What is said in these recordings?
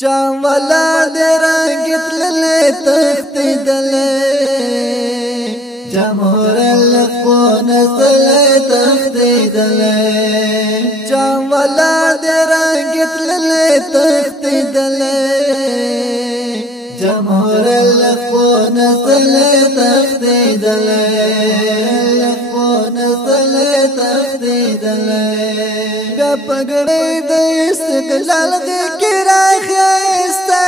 جاملا دې رنگت للې تختیدلې جمهور الخون سلې تختیدلې جاملا دې رنگت للې تختیدلې جمهور الخون سلې تختیدلې الخون سلې تختیدلې بیا پګړې د استقلال کې راخسته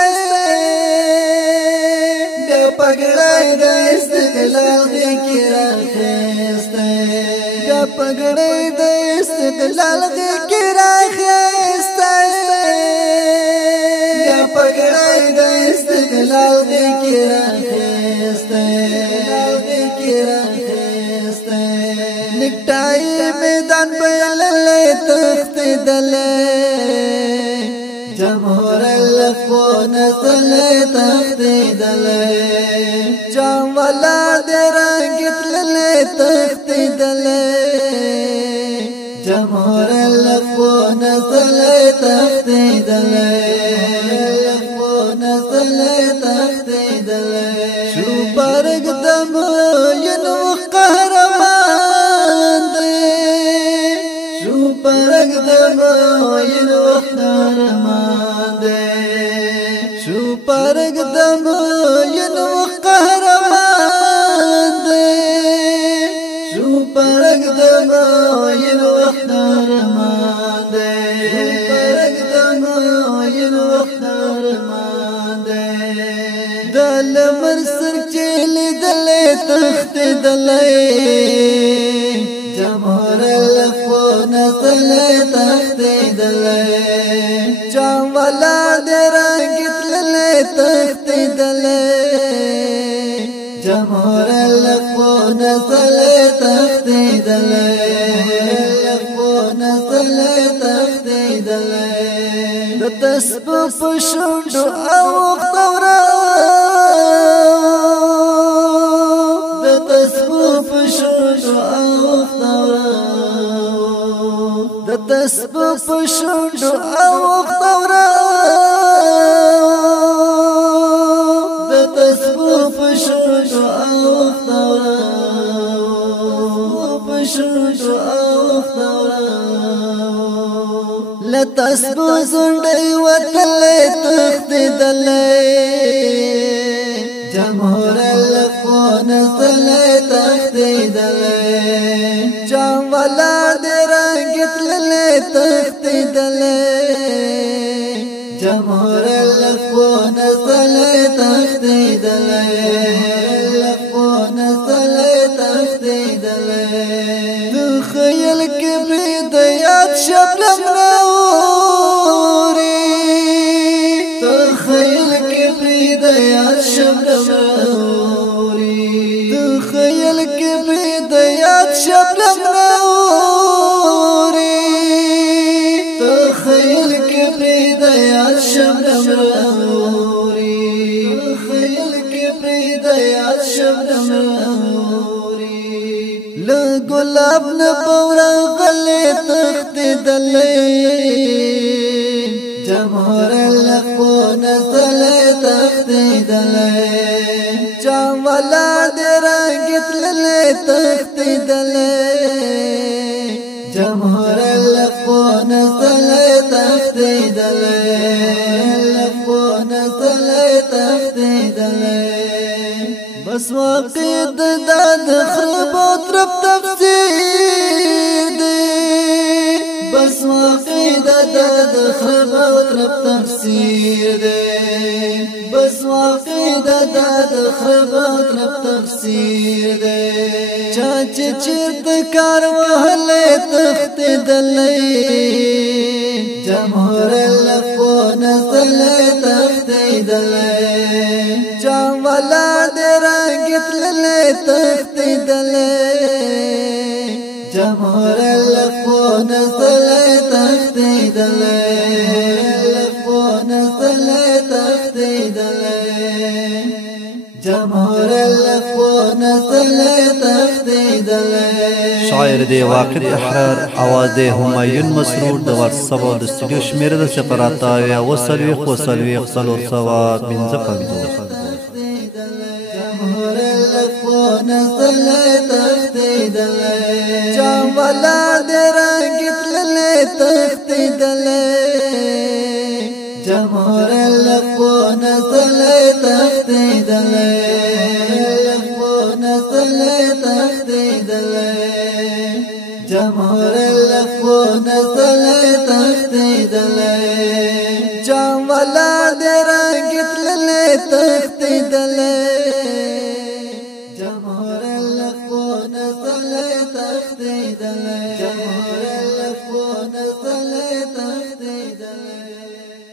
بیا پګړې د استقلال کې راخسته بیا پګړې د استقلال کې راخسته بیا پګړې د استقلال کې راخسته نکټای میدان بللې تختیدلې جمهور الخون سلې تختیدلې جاملا دې رنگت للې تختیدلې جمهور الخون سلې تختیدلې الخون سلې تختیدلې شو پرګ دم ینو قهرمان شو پرګ دم ینو قهرمان شو پرګ دم ینو قهرمان شو پرګ دم ینو قهرمان پرګ دم ینو قهرمان دل مرسر چیل دلې تختیدلې جمهور الخون سلې تختیدلې جاملا دې رنگت للې تختیدلې جمهور الخون سلې تختیدلې الخون سلې تختیدلې د تسبو په شونډو او خورا د تسبو په شونډو او خورا د تسبو په شونډو او خورا د تسبو په شونډو او خورا په شونډو او خورا لتسبو زندې وتلې تختیدلې جمهور الخون سلې تختیدلې جاملا دې رنگت للې تختیدلې جمهور الخون سلې تختیدلې الخون سلې تختیدلې د خیال کې د یاد شبنم نوري د خیال کې د یاد شبنم نوري د خیال کې د یاد شبنم نوري د خیال کې د یاد شبنم نوري د خیال کې د یاد شبنم نوري له ګلاب نه پورا غلې تختیدلې جمهور الخون سلې تختیدلې جاملا دې رنگت للې تختیدلې جمهور الخون سلې تختیدلې الخون سلې تختیدلې بس واقع د خراب او ترپ تفسیر دی بس واقع د خراب او ترپ تفسیر دی بس واقع د خراب او ترپ تفسیر دی چاچ چیرته کار وهلې تختیدلې جمهور الخون سلې تختیدلې جاملا دې رنگت للې تختیدلې جمهور الخون سلې تختیدلې الخون سلې تختیدلې جمهور الخون سلې تختیدلې شاعر دی واقد احرار آواز دی همایون مسرور د واتساپ او د استودیو شمېره د 0 صلور سوا پنځه پنځوس جمهور لفون سله تختیدلې جاملا دې رنگت للې تختیدلې جمهور لفون سله تختیدلې لفون سله تختیدلې جمهور لفون سله تختیدلې جاملا دې رنگت للې تختیدلې